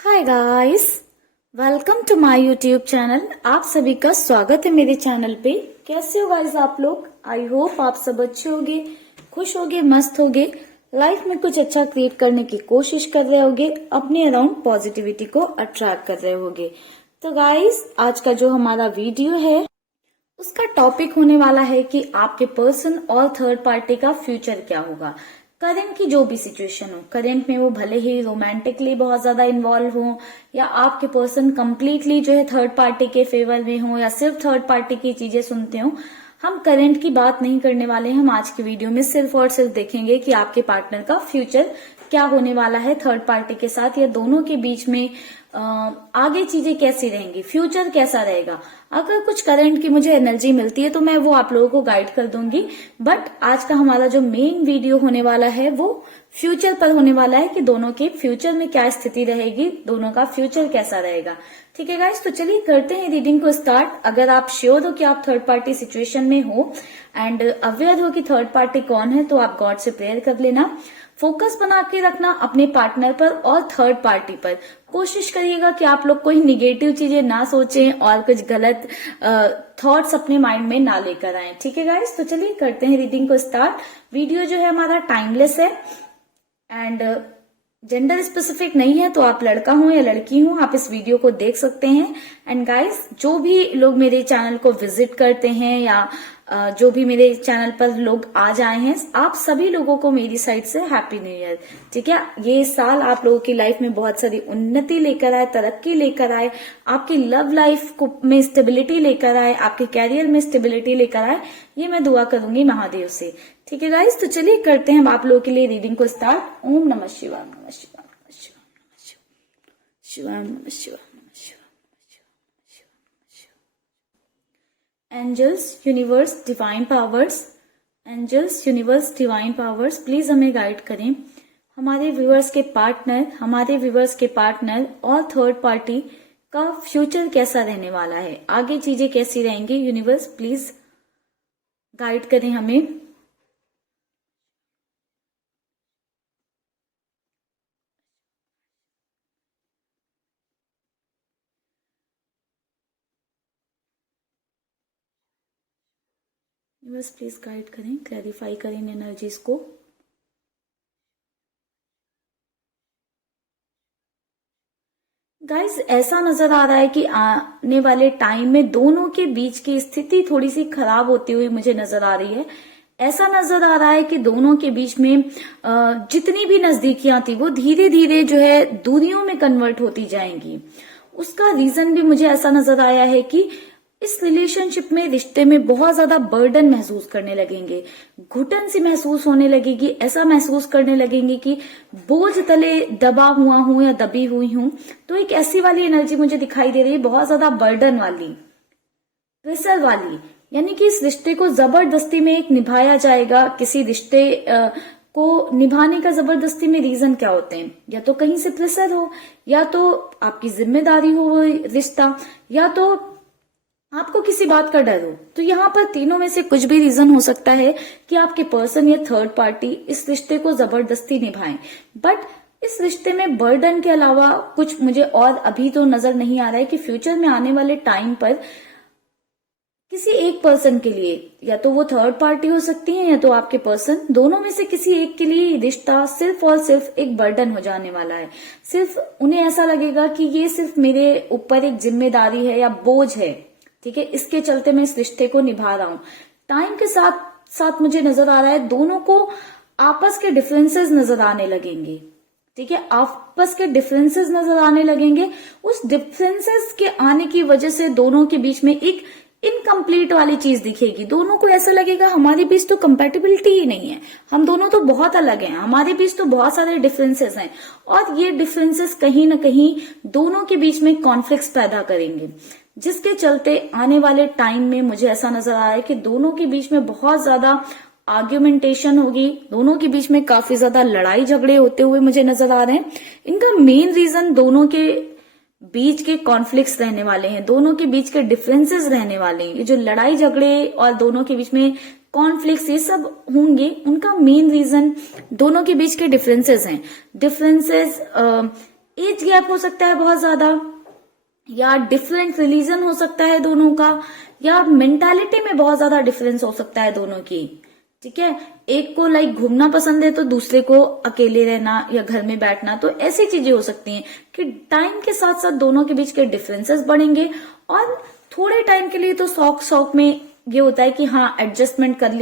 Hi guys, welcome to my YouTube channel. आप सभी का स्वागत है मेरे चैनल पे। कैसे हो गाइस आप लोग? आई होप आप सब अच्छे होगे, खुश होगे, मस्त होगे, लाइफ में कुछ अच्छा क्रिएट करने की कोशिश कर रहे होगे, अपने अराउंड पॉजिटिविटी को अट्रैक्ट कर रहे होगे। तो गाइस, आज का जो हमारा वीडियो है उसका टॉपिक होने वाला है कि आपके पर्सन और थर्ड पार्टी का फ्यूचर क्या होगा। करंट की जो भी सिचुएशन हो, करंट में वो भले ही रोमांटिकली बहुत ज्यादा इन्वॉल्व हो या आपके पर्सन कंप्लीटली जो है थर्ड पार्टी के फेवर में हो या सिर्फ थर्ड पार्टी की चीजें सुनते हो, हम करंट की बात नहीं करने वाले हैं। हम आज की वीडियो में सिर्फ और सिर्फ देखेंगे कि आपके पार्टनर का फ्यूचर क्या होने वाला है थर्ड पार्टी के साथ, या दोनों के बीच में आगे चीजें कैसी रहेंगी, फ्यूचर कैसा रहेगा। अगर कुछ करंट की मुझे एनर्जी मिलती है तो मैं वो आप लोगों को गाइड कर दूंगी, बट आज का हमारा जो मेन वीडियो होने वाला है वो फ्यूचर पर होने वाला है कि दोनों के फ्यूचर में क्या स्थिति रहेगी, दोनों का फ्यूचर कैसा रहेगा। ठीक है गाइस, तो चलिए करते हैं रीडिंग को स्टार्ट। अगर आप श्योर हो कि आप थर्ड पार्टी सिचुएशन में हो एंड अवेयर हो कि थर्ड पार्टी कौन है, तो आप गॉड से प्रेयर कर लेना। फोकस बना के रखना अपने पार्टनर पर और थर्ड पार्टी पर। कोशिश करिएगा कि आप लोग कोई निगेटिव चीजें ना सोचें और कुछ गलत थॉट्स अपने माइंड में ना लेकर आए। ठीक है गाइस, तो चलिए करते हैं रीडिंग को स्टार्ट। वीडियो जो है हमारा टाइमलेस है एंड जेंडर स्पेसिफिक नहीं है, तो आप लड़का हो या लड़की हो आप इस वीडियो को देख सकते हैं। एंड गाइस, जो भी लोग मेरे चैनल को विजिट करते हैं या जो भी मेरे चैनल पर लोग आज आए हैं, आप सभी लोगों को मेरी साइड से हैप्पी न्यू ईयर। ठीक है, ये साल आप लोगों की लाइफ में बहुत सारी उन्नति लेकर आए, तरक्की लेकर आए, आपकी लव लाइफ को में स्टेबिलिटी लेकर आए, आपके कैरियर में स्टेबिलिटी लेकर आए, ये मैं दुआ करूंगी महादेव से। ठीक है गाइस, तो चलिए करते हैं आप लोगों के लिए रीडिंग को स्टार्ट। ओम नमः शिवाय, नमः शिवाय, नमः शिवाय, शिवाय, नमः शिवाय, नमः शिवाय। Angels, universe, divine powers, angels, universe, divine powers, please हमें गाइड करें। हमारे व्यूअर्स के पार्टनर और थर्ड पार्टी का फ्यूचर कैसा रहने वाला है, आगे चीजें कैसी रहेंगी। यूनिवर्स प्लीज गाइड करें हमें। यूनिवर्स प्लीज गाइड करें, क्लैरिफाई करें इन एनर्जीज को। गाइस, ऐसा नजर आ रहा है कि आने वाले टाइम में दोनों के बीच की स्थिति थोड़ी सी खराब होती हुई मुझे नजर आ रही है। ऐसा नजर आ रहा है कि दोनों के बीच में जितनी भी नजदीकियां थी वो धीरे धीरे जो है दूरियों में कन्वर्ट होती जाएंगी। उसका रीजन भी मुझे ऐसा नजर आया है कि इस रिलेशनशिप में, रिश्ते में बहुत ज्यादा बर्डन महसूस करने लगेंगे, घुटन सी महसूस होने लगेगी, ऐसा महसूस करने लगेंगे कि बोझ तले दबा हुआ हूं या दबी हुई हूं। तो एक ऐसी वाली एनर्जी मुझे दिखाई दे रही है, बहुत ज्यादा बर्डन वाली, प्रेशर वाली, यानी कि इस रिश्ते को जबरदस्ती में एक निभाया जाएगा। किसी रिश्ते को निभाने का जबरदस्ती में रीजन क्या होते हैं, या तो कहीं से प्रेशर हो, या तो आपकी जिम्मेदारी हो वो रिश्ता, या तो आपको किसी बात का डर हो। तो यहाँ पर तीनों में से कुछ भी रीजन हो सकता है कि आपके पर्सन या थर्ड पार्टी इस रिश्ते को जबरदस्ती निभाएं। बट इस रिश्ते में बर्डन के अलावा कुछ मुझे और अभी तो नजर नहीं आ रहा है कि फ्यूचर में आने वाले टाइम पर किसी एक पर्सन के लिए, या तो वो थर्ड पार्टी हो सकती है या तो आपके पर्सन, दोनों में से किसी एक के लिए रिश्ता सिर्फ और सिर्फ एक बर्डन हो जाने वाला है। सिर्फ उन्हें ऐसा लगेगा कि ये सिर्फ मेरे ऊपर एक जिम्मेदारी है या बोझ है। ठीक है, इसके चलते मैं इस रिश्ते को निभा रहा हूं। टाइम के साथ साथ मुझे नजर आ रहा है दोनों को आपस के डिफरेंसेस नजर आने लगेंगे। ठीक है, आपस के डिफरेंसेस नजर आने लगेंगे। उस डिफरेंसेस के आने की वजह से दोनों के बीच में एक इनकम्प्लीट वाली चीज दिखेगी। दोनों को ऐसा लगेगा हमारे बीच तो कंपेटिबिलिटी ही नहीं है, हम दोनों तो बहुत अलग हैं, हमारे बीच तो बहुत सारे डिफरेंसेस हैं, और ये डिफरेंसेस कहीं ना कहीं दोनों के बीच में कॉन्फ्लिक्ट्स पैदा करेंगे, जिसके चलते आने वाले टाइम में मुझे ऐसा नजर आ रहा है कि दोनों के बीच में बहुत ज्यादा आर्ग्यूमेंटेशन होगी, दोनों के बीच में काफी ज्यादा लड़ाई झगड़े होते हुए मुझे नजर आ रहे हैं। इनका मेन रीजन दोनों के बीच के कॉन्फ्लिक्ट्स रहने वाले हैं, दोनों के बीच के डिफरेंसेस रहने वाले हैं। ये जो लड़ाई झगड़े और दोनों के बीच में कॉन्फ्लिक्ट्स ये सब होंगे, उनका मेन रीजन दोनों के बीच के डिफरेंसेस हैं। डिफरेंसेस एज गैप हो सकता है बहुत ज्यादा, या डिफरेंट रिलीजन हो सकता है दोनों का, या मेंटालिटी में बहुत ज्यादा डिफरेंस हो सकता है दोनों की। ठीक है, एक को लाइक घूमना पसंद है तो दूसरे को अकेले रहना या घर में बैठना, तो ऐसी चीजें हो सकती हैं कि टाइम के साथ साथ दोनों के बीच के डिफरेंसेस बढ़ेंगे। और थोड़े टाइम के लिए तो शौक शौक में ये होता है कि हाँ एडजस्टमेंट कर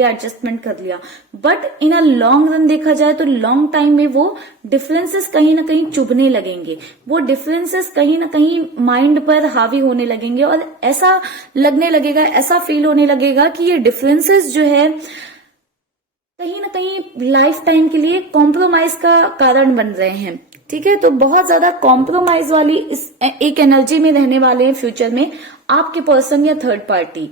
लिया, but in a long run देखा जाए तो लॉन्ग टाइम में वो डिफरेंसेस कहीं ना कहीं चुभने लगेंगे, वो डिफरेंसेस कहीं ना कहीं माइंड पर हावी होने लगेंगे, और ऐसा लगने लगेगा, ऐसा फील होने लगेगा कि ये डिफरेंसेस जो है कहीं ना कहीं लाइफ टाइम के लिए कॉम्प्रोमाइज का कारण बन रहे हैं। ठीक है, तो बहुत ज्यादा कॉम्प्रोमाइज वाली इस एक एनर्जी में रहने वाले हैं फ्यूचर में आपके पर्सन या थर्ड पार्टी।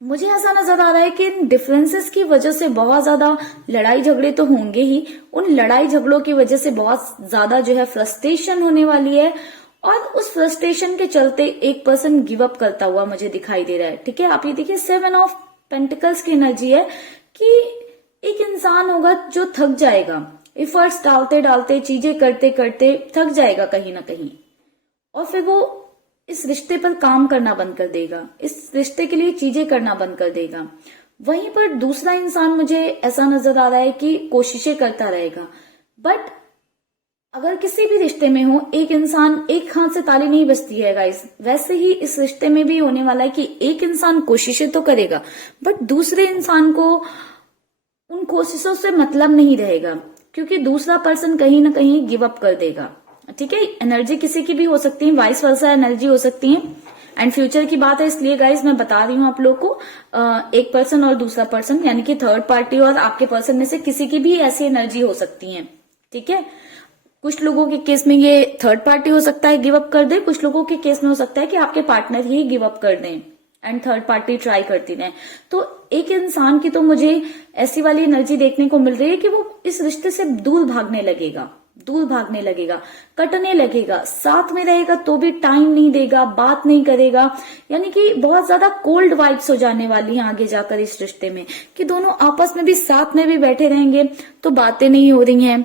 मुझे ऐसा नजर आ रहा है कि इन डिफरेंसेस की वजह से बहुत ज्यादा लड़ाई झगड़े तो होंगे ही, उन लड़ाई झगड़ों की वजह से बहुत ज्यादा जो है फ्रस्ट्रेशन होने वाली है, और उस फ्रस्ट्रेशन के चलते एक पर्सन गिव अप करता हुआ मुझे दिखाई दे रहा है। ठीक है, आप ये देखिए 7 ऑफ पेंटिकल्स की एनर्जी है कि एक इंसान होगा जो थक जाएगा, एफर्ट्स डालते डालते चीजें करते करते थक जाएगा कहीं ना कहीं, और फिर वो इस रिश्ते पर काम करना बंद कर देगा, इस रिश्ते के लिए चीजें करना बंद कर देगा। वहीं पर दूसरा इंसान मुझे ऐसा नजर आ रहा है कि कोशिशें करता रहेगा, बट अगर किसी भी रिश्ते में हो एक इंसान, एक हाथ से ताली नहीं बजती है गाइस, वैसे ही इस रिश्ते में भी होने वाला है कि एक इंसान कोशिशें तो करेगा बट दूसरे इंसान को उन कोशिशों से मतलब नहीं रहेगा, क्योंकि दूसरा पर्सन कहीं ना कहीं गिव अप कर देगा। ठीक है, एनर्जी किसी की भी हो सकती है, वाइस वर्सा एनर्जी हो सकती है, एंड फ्यूचर की बात है इसलिए गाइस मैं बता रही हूँ आप लोग को, एक पर्सन और दूसरा पर्सन यानी कि थर्ड पार्टी और आपके पर्सन में से किसी की भी ऐसी एनर्जी हो सकती है। ठीक है, कुछ लोगों के केस में ये थर्ड पार्टी हो सकता है गिव अप कर दे, कुछ लोगों के केस में हो सकता है कि आपके पार्टनर ही गिव अप कर दें एंड थर्ड पार्टी ट्राई करती रहे। तो एक इंसान की तो मुझे ऐसी वाली एनर्जी देखने को मिल रही है कि वो इस रिश्ते से दूर भागने लगेगा, कटने लगेगा, साथ में रहेगा तो भी टाइम नहीं देगा, बात नहीं करेगा, यानी कि बहुत ज्यादा कोल्ड वाइब्स हो जाने वाली हैं आगे जाकर इस रिश्ते में, कि दोनों आपस में भी साथ में भी बैठे रहेंगे तो बातें नहीं हो रही हैं,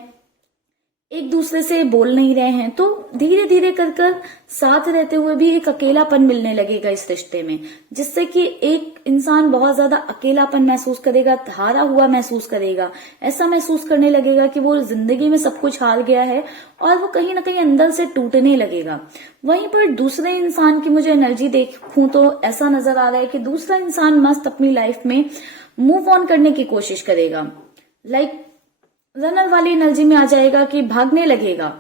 एक दूसरे से बोल नहीं रहे हैं, तो धीरे धीरे कर साथ रहते हुए भी एक अकेलापन मिलने लगेगा इस रिश्ते में, जिससे कि एक इंसान बहुत ज्यादा अकेलापन महसूस करेगा, हारा हुआ महसूस करेगा, ऐसा महसूस करने लगेगा कि वो जिंदगी में सब कुछ हार गया है और वो कहीं ना कहीं अंदर से टूटने लगेगा। वहीं पर दूसरे इंसान की मुझे एनर्जी देखूं तो ऐसा नजर आ रहा है कि दूसरा इंसान मस्त अपनी लाइफ में मूव ऑन करने की कोशिश करेगा, लाइक रनर वाली एनर्जी में आ जाएगा कि भागने लगेगा,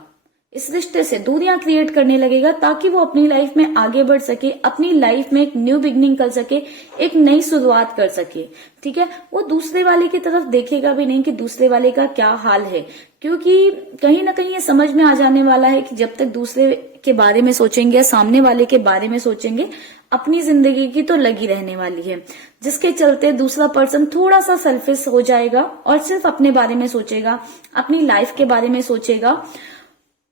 इस रिश्ते से दूरियां क्रिएट करने लगेगा ताकि वो अपनी लाइफ में आगे बढ़ सके, अपनी लाइफ में एक न्यू बिगनिंग कर सके, एक नई शुरुआत कर सके। ठीक है, वो दूसरे वाले की तरफ देखेगा भी नहीं कि दूसरे वाले का क्या हाल है, क्योंकि कहीं ना कहीं ये समझ में आ जाने वाला है कि जब तक दूसरे के बारे में सोचेंगे या सामने वाले के बारे में सोचेंगे, अपनी जिंदगी की तो लगी रहने वाली है, जिसके चलते दूसरा पर्सन थोड़ा सा सेल्फिश हो जाएगा और सिर्फ अपने बारे में सोचेगा, अपनी लाइफ के बारे में सोचेगा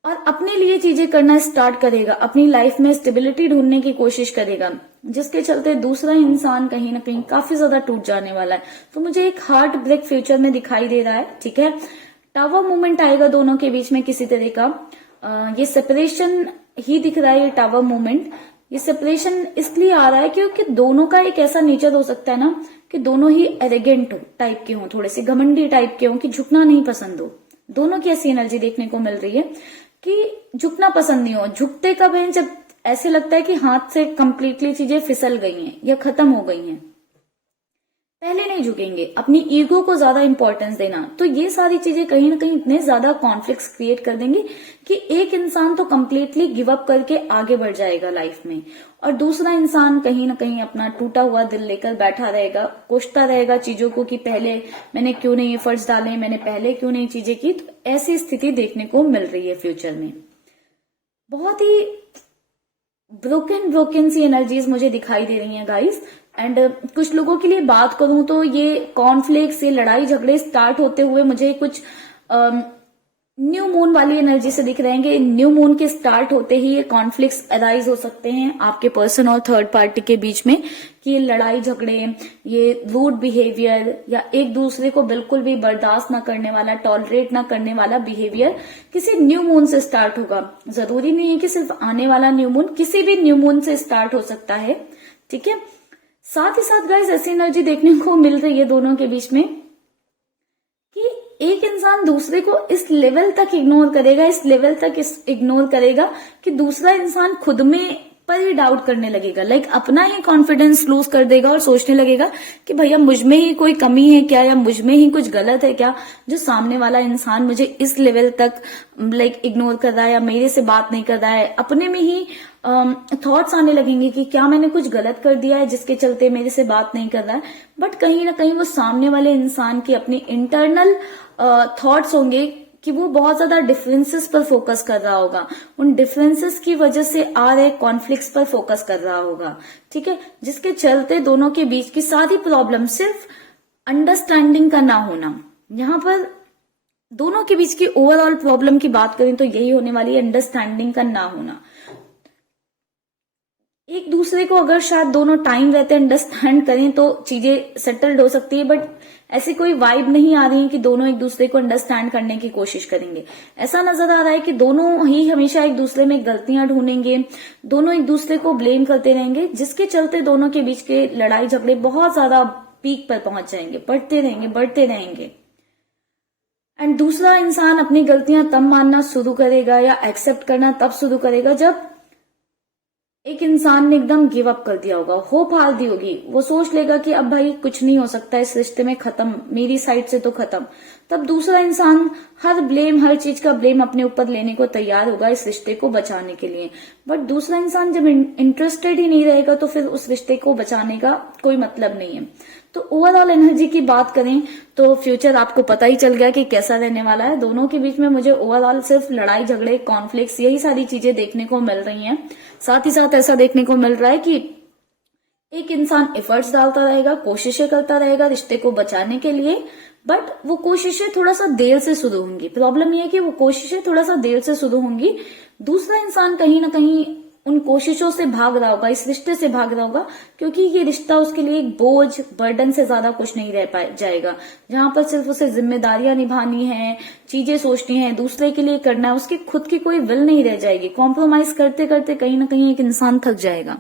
और अपने लिए चीजें करना स्टार्ट करेगा, अपनी लाइफ में स्टेबिलिटी ढूंढने की कोशिश करेगा, जिसके चलते दूसरा इंसान कहीं ना कहीं काफी ज्यादा टूट जाने वाला है। तो मुझे एक हार्ट ब्रेक फ्यूचर में दिखाई दे रहा है। ठीक है, टावर मूवमेंट आएगा दोनों के बीच में किसी तरह का, ये सेपरेशन ही दिख रहा है, ये टावर मूवमेंट, ये सेपरेशन इसलिए आ रहा है क्योंकि दोनों का एक ऐसा नेचर हो सकता है ना कि दोनों ही एरोगेंट टाइप के हों, थोड़े से घमंडी टाइप के हों, कि झुकना नहीं पसंद हो। दोनों की ऐसी एनर्जी देखने को मिल रही है कि झुकना पसंद नहीं हो। झुकते कब है? जब ऐसे लगता है कि हाथ से कंप्लीटली चीजें फिसल गई हैं या खत्म हो गई हैं, पहले नहीं झुकेंगे, अपनी ईगो को ज्यादा इंपॉर्टेंस देना। तो ये सारी चीजें कहीं ना कहीं इतने ज्यादा कॉन्फ्लिक्ट्स क्रिएट कर देंगे कि एक इंसान तो कंप्लीटली गिव अप करके आगे बढ़ जाएगा लाइफ में, और दूसरा इंसान कहीं ना कहीं अपना टूटा हुआ दिल लेकर बैठा रहेगा, कोसता रहेगा चीजों को कि पहले मैंने क्यों नहीं एफर्ट्स डाले, मैंने पहले क्यों नहीं चीजें की। तो ऐसी स्थिति देखने को मिल रही है फ्यूचर में। बहुत ही ब्रोकन सी एनर्जीज मुझे दिखाई दे रही हैं गाइस। एंड कुछ लोगों के लिए बात करूं तो ये कॉन्फ्लिक्ट से, लड़ाई झगड़े स्टार्ट होते हुए मुझे कुछ न्यू मून वाली एनर्जी से दिख रहे हैं। न्यू मून के स्टार्ट होते ही ये कॉन्फ्लिक्ट्स अराइज हो सकते हैं आपके पर्सन और थर्ड पार्टी के बीच में, कि ये लड़ाई झगड़े, ये रूड बिहेवियर या एक दूसरे को बिल्कुल भी बर्दाश्त ना करने वाला, टॉलरेट ना करने वाला बिहेवियर किसी न्यू मून से स्टार्ट होगा। जरूरी नहीं है कि सिर्फ आने वाला न्यू मून, किसी भी न्यू मून से स्टार्ट हो सकता है, ठीक है। साथ ही साथ गाइस ऐसी एनर्जी देखने को मिल रही है दोनों के बीच में कि एक इंसान दूसरे को इस लेवल तक इग्नोर करेगा, इस लेवल तक इग्नोर करेगा कि दूसरा इंसान खुद में पर ही डाउट करने लगेगा, लाइक अपना ही कॉन्फिडेंस लूज कर देगा और सोचने लगेगा कि भैया मुझ में ही कोई कमी है क्या, या मुझ में ही कुछ गलत है क्या, जो सामने वाला इंसान मुझे इस लेवल तक लाइक इग्नोर कर रहा है या मेरे से बात नहीं कर रहा है। अपने में ही थॉट्स आने लगेंगे कि क्या मैंने कुछ गलत कर दिया है जिसके चलते मेरे से बात नहीं कर रहा है। बट कहीं ना कहीं वो सामने वाले इंसान की अपनी इंटरनल थॉट्स होंगे कि वो बहुत ज्यादा डिफरेंसेस पर फोकस कर रहा होगा, उन डिफरेंसेस की वजह से आ रहे कॉन्फ्लिक्ट्स पर फोकस कर रहा होगा, ठीक है, जिसके चलते दोनों के बीच की सारी प्रॉब्लम सिर्फ अंडरस्टैंडिंग का ना होना। यहाँ पर दोनों के बीच की ओवरऑल प्रॉब्लम की बात करें तो यही होने वाली है, अंडरस्टैंडिंग का ना होना। एक दूसरे को अगर शायद दोनों टाइम रहते अंडरस्टैंड करें तो चीजें सेटल्ड हो सकती है, बट ऐसी कोई वाइब नहीं आ रही है कि दोनों एक दूसरे को अंडरस्टैंड करने की कोशिश करेंगे। ऐसा नजर आ रहा है कि दोनों ही हमेशा एक दूसरे में गलतियां ढूंढेंगे, दोनों एक दूसरे को ब्लेम करते रहेंगे, जिसके चलते दोनों के बीच के लड़ाई झगड़े बहुत ज्यादा पीक पर पहुंच जाएंगे, बढ़ते रहेंगे। एंड दूसरा इंसान अपनी गलतियां तब मानना शुरू करेगा या एक्सेप्ट करना तब शुरू करेगा जब एक इंसान ने एकदम गिव अप कर दिया होगा, होप हार दी होगी, वो सोच लेगा कि अब भाई कुछ नहीं हो सकता इस रिश्ते में, खत्म, मेरी साइड से तो खत्म। तब दूसरा इंसान हर चीज का ब्लेम अपने ऊपर लेने को तैयार होगा इस रिश्ते को बचाने के लिए। बट दूसरा इंसान जब इंटरेस्टेड ही नहीं रहेगा तो फिर उस रिश्ते को बचाने का कोई मतलब नहीं है। तो ओवरऑल एनर्जी की बात करें तो फ्यूचर आपको पता ही चल गया कि कैसा रहने वाला है। दोनों के बीच में मुझे ओवरऑल सिर्फ लड़ाई झगड़े, कॉन्फ्लिक्ट्स, यही सारी चीजें देखने को मिल रही हैं। साथ ही साथ ऐसा देखने को मिल रहा है कि एक इंसान एफर्ट्स डालता रहेगा, कोशिशें करता रहेगा रिश्ते को बचाने के लिए, बट वो कोशिशें थोड़ा सा देर से शुरू होंगी। प्रॉब्लम ये है कि वो कोशिशें थोड़ा सा देर से शुरू होंगी। दूसरा इंसान कहीं ना कहीं उन कोशिशों से भाग रहा होगा, इस रिश्ते से भाग रहा होगा, क्योंकि ये रिश्ता उसके लिए एक बोझ, बर्डन से ज्यादा कुछ नहीं रह जाएगा। जहां पर सिर्फ उसे जिम्मेदारियां निभानी है, चीजें सोचनी है, दूसरे के लिए करना है, उसकी खुद की कोई विल नहीं रह जाएगी। कॉम्प्रोमाइज करते करते कहीं ना कहीं एक इंसान थक जाएगा।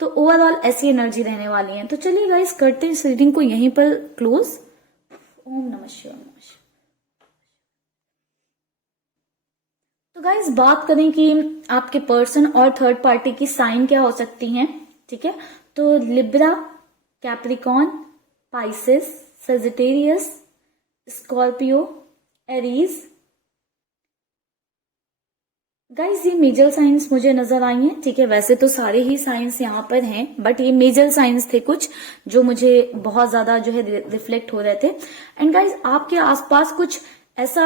तो ओवरऑल ऐसी एनर्जी रहने वाली है। तो चलिए गाइस करते हैं इस रीडिंग को यहीं पर क्लोज। ओम नमः शिवाय। तो गाइस बात करें कि आपके पर्सन और थर्ड पार्टी की साइन क्या हो सकती हैं, ठीक है। तो Libra, Capricorn, Pisces, Sagittarius, Scorpio, Aries. Guys ये मेजर साइंस मुझे नजर आई हैं, ठीक है। वैसे तो सारे ही साइंस यहाँ पर हैं, बट ये मेजर साइंस थे कुछ जो मुझे बहुत ज्यादा जो है रिफ्लेक्ट हो रहे थे। एंड गाइस आपके आसपास कुछ ऐसा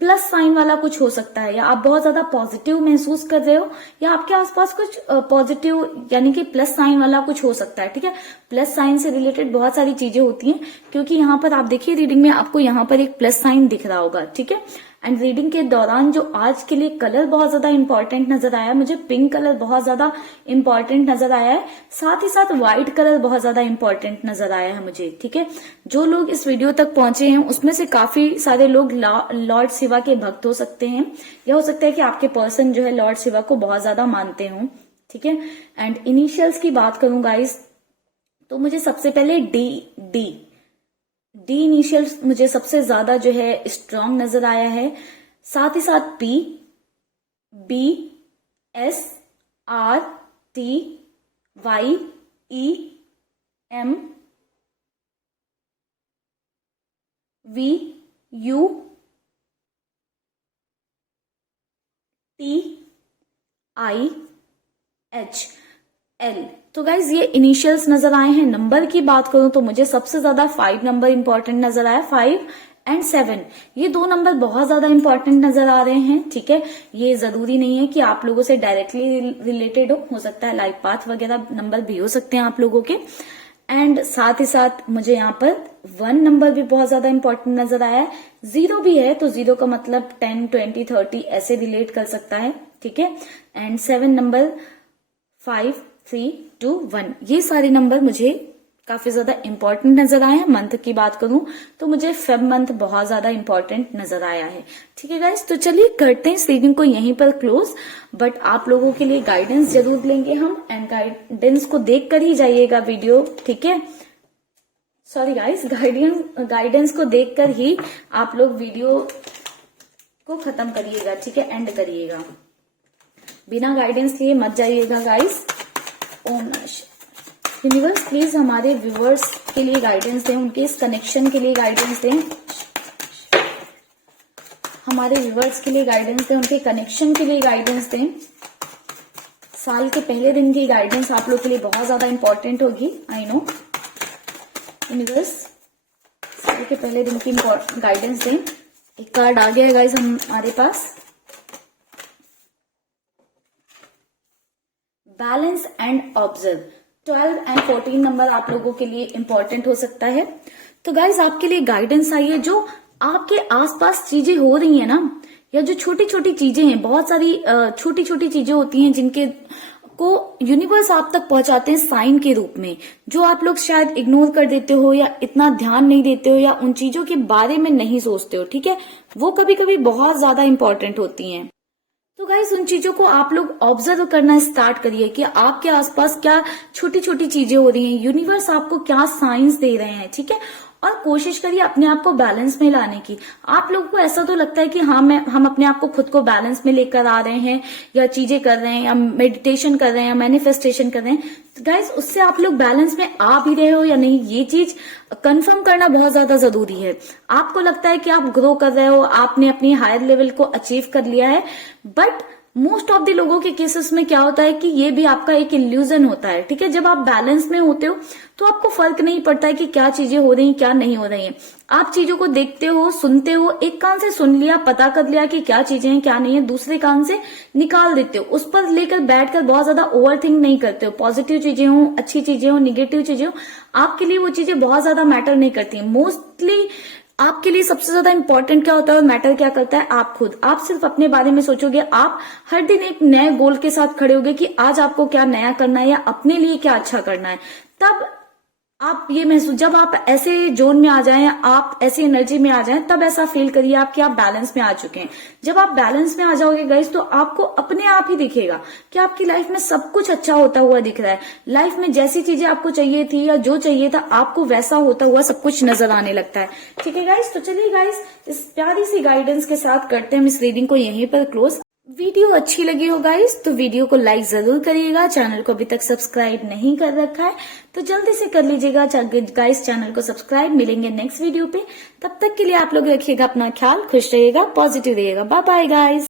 प्लस साइन वाला कुछ हो सकता है, या आप बहुत ज्यादा पॉजिटिव महसूस कर रहे हो, या आपके आसपास कुछ पॉजिटिव यानी कि प्लस साइन वाला कुछ हो सकता है, ठीक है। प्लस साइन से रिलेटेड बहुत सारी चीजें होती हैं, क्योंकि यहाँ पर आप देखिए रीडिंग में आपको यहाँ पर एक प्लस साइन दिख रहा होगा, ठीक है। एंड रीडिंग के दौरान जो आज के लिए कलर बहुत ज्यादा इंपॉर्टेंट नजर आया मुझे, पिंक कलर बहुत ज्यादा इंपॉर्टेंट नजर आया है, साथ ही साथ व्हाइट कलर बहुत ज्यादा इंपॉर्टेंट नजर आया है मुझे, ठीक है। जो लोग इस वीडियो तक पहुंचे हैं उसमें से काफी सारे लोग लॉर्ड शिवा के भक्त हो सकते हैं, या हो सकता है कि आपके पर्सन जो है लॉर्ड शिवा को बहुत ज्यादा मानते हो, ठीक है। एंड इनिशियल्स की बात करूं गाइस तो मुझे सबसे पहले डी इनिशियल्स मुझे सबसे ज्यादा जो है स्ट्रांग नजर आया है। साथ ही साथ P, B, S, R, T, Y, E, M, V, U, T, I, H, L. तो गाइज ये इनिशियल्स नजर आए हैं। नंबर की बात करूं तो मुझे सबसे ज्यादा 5 नंबर इंपॉर्टेंट नजर आया, 5 एंड 7। ये 2 नंबर बहुत ज्यादा इंपॉर्टेंट नजर आ रहे हैं, ठीक है। ये जरूरी नहीं है कि आप लोगों से डायरेक्टली रिलेटेड हो सकता है लाइफ पाथ वगैरह नंबर भी हो सकते हैं आप लोगों के। एंड साथ ही साथ मुझे यहाँ पर 1 नंबर भी बहुत ज्यादा इंपॉर्टेंट नजर आया है। 0 भी है तो 0 का मतलब 10, 20, 30 ऐसे रिलेट कर सकता है, ठीक है। एंड 7 नंबर, 5, 3, 2, 1, ये सारे नंबर मुझे काफी ज्यादा इंपॉर्टेंट नजर आए हैं। मंथ की बात करूं तो मुझे फेब मंथ बहुत ज्यादा इंपॉर्टेंट नजर आया है, ठीक है गाइस। तो चलिए करते हैं इस रीडिंग को यहीं पर क्लोज, बट आप लोगों के लिए गाइडेंस जरूर लेंगे हम, एंड गाइडेंस को देख कर ही जाइएगा वीडियो, ठीक है। सॉरी गाइस, गाइडेंस को देखकर ही आप लोग वीडियो को खत्म करिएगा, ठीक है, एंड करिएगा। बिना गाइडेंस लिए मत जाइएगा गाइस। ओम नमः शिवाय। यूनिवर्स प्लीज हमारे व्यूअर्स के लिए गाइडेंस दें, उनके इस कनेक्शन के लिए गाइडेंस दें, हमारे व्यूअर्स के लिए गाइडेंस दें, उनके कनेक्शन के लिए गाइडेंस दें। साल के पहले दिन की गाइडेंस आप लोग के लिए बहुत ज्यादा इंपॉर्टेंट होगी, आई नो। यूनिवर्स साल के पहले दिन की गाइडेंस दें। एक कार्ड आ गया है गाइस हमारे पास, balance and observe. 12 and 14 number आप लोगों के लिए इंपॉर्टेंट हो सकता है। तो गाइज आपके लिए गाइडेंस आई है, जो आपके आसपास चीजें हो रही है ना, या जो छोटी छोटी चीजें हैं, बहुत सारी छोटी छोटी चीजें होती हैं जिनके को यूनिवर्स आप तक पहुंचाते हैं साइन के रूप में, जो आप लोग शायद इग्नोर कर देते हो या इतना ध्यान नहीं देते हो या उन चीजों के बारे में नहीं सोचते हो, ठीक है। वो कभी कभी बहुत ज्यादा इंपॉर्टेंट होती हैं। तो गाइस उन चीजों को आप लोग ऑब्जर्व करना स्टार्ट करिए कि आपके आसपास क्या छोटी छोटी चीजें हो रही हैं, यूनिवर्स आपको क्या साइंस दे रहे हैं, ठीक है। और कोशिश करिए अपने आप को बैलेंस में लाने की। आप लोगों को ऐसा तो लगता है कि हाँ हम अपने आप को खुद को बैलेंस में लेकर आ रहे हैं, या चीजें कर रहे हैं, या मेडिटेशन कर रहे हैं, या मैनिफेस्टेशन कर रहे हैं, तो गाइस उससे आप लोग बैलेंस में आ भी रहे हो या नहीं, ये चीज कंफर्म करना बहुत ज्यादा जरूरी है। आपको लगता है कि आप ग्रो कर रहे हो, आपने अपनी हायर लेवल को अचीव कर लिया है, बट मोस्ट ऑफ द लोगों के केसेस में क्या होता है कि ये भी आपका एक इल्यूजन होता है, ठीक है। जब आप बैलेंस में होते हो तो आपको फर्क नहीं पड़ता है कि क्या चीजें हो रही हैं क्या नहीं हो रही हैं। आप चीजों को देखते हो, सुनते हो, एक कान से सुन लिया, पता कर लिया कि क्या चीजें हैं क्या नहीं है, दूसरे कान से निकाल देते हो, उस पर लेकर बैठकर बहुत ज्यादा ओवर थिंक नहीं करते हो। पॉजिटिव चीजें हो, अच्छी चीजें हो, निगेटिव चीजें हो, आपके लिए वो चीजें बहुत ज्यादा मैटर नहीं करती। मोस्टली आपके लिए सबसे ज्यादा इंपॉर्टेंट क्या होता है और मैटर क्या करता है, आप खुद। आप सिर्फ अपने बारे में सोचोगे, आप हर दिन एक नए गोल के साथ खड़े होगे कि आज आपको क्या नया करना है या अपने लिए क्या अच्छा करना है। तब आप ये महसूस, जब आप ऐसे जोन में आ जाएं, आप ऐसी एनर्जी में आ जाएं, तब ऐसा फील करिए आप कि आप बैलेंस में आ चुके हैं। जब आप बैलेंस में आ जाओगे गाइस, तो आपको अपने आप ही दिखेगा कि आपकी लाइफ में सब कुछ अच्छा होता हुआ दिख रहा है। लाइफ में जैसी चीजें आपको चाहिए थी या जो चाहिए था, आपको वैसा होता हुआ सब कुछ नजर आने लगता है, ठीक है गाइस। तो चलिए गाइस, इस प्यारी सी गाइडेंस के साथ करते हैं हम इस रीडिंग को यहीं पर क्लोज। वीडियो अच्छी लगी हो गाइस तो वीडियो को लाइक जरूर करिएगा। चैनल को अभी तक सब्सक्राइब नहीं कर रखा है तो जल्दी से कर लीजिएगा गाइस, चैनल को सब्सक्राइब। मिलेंगे नेक्स्ट वीडियो पे, तब तक के लिए आप लोग रखिएगा अपना ख्याल, खुश रहिएगा, पॉजिटिव रहिएगा। Bye bye guys.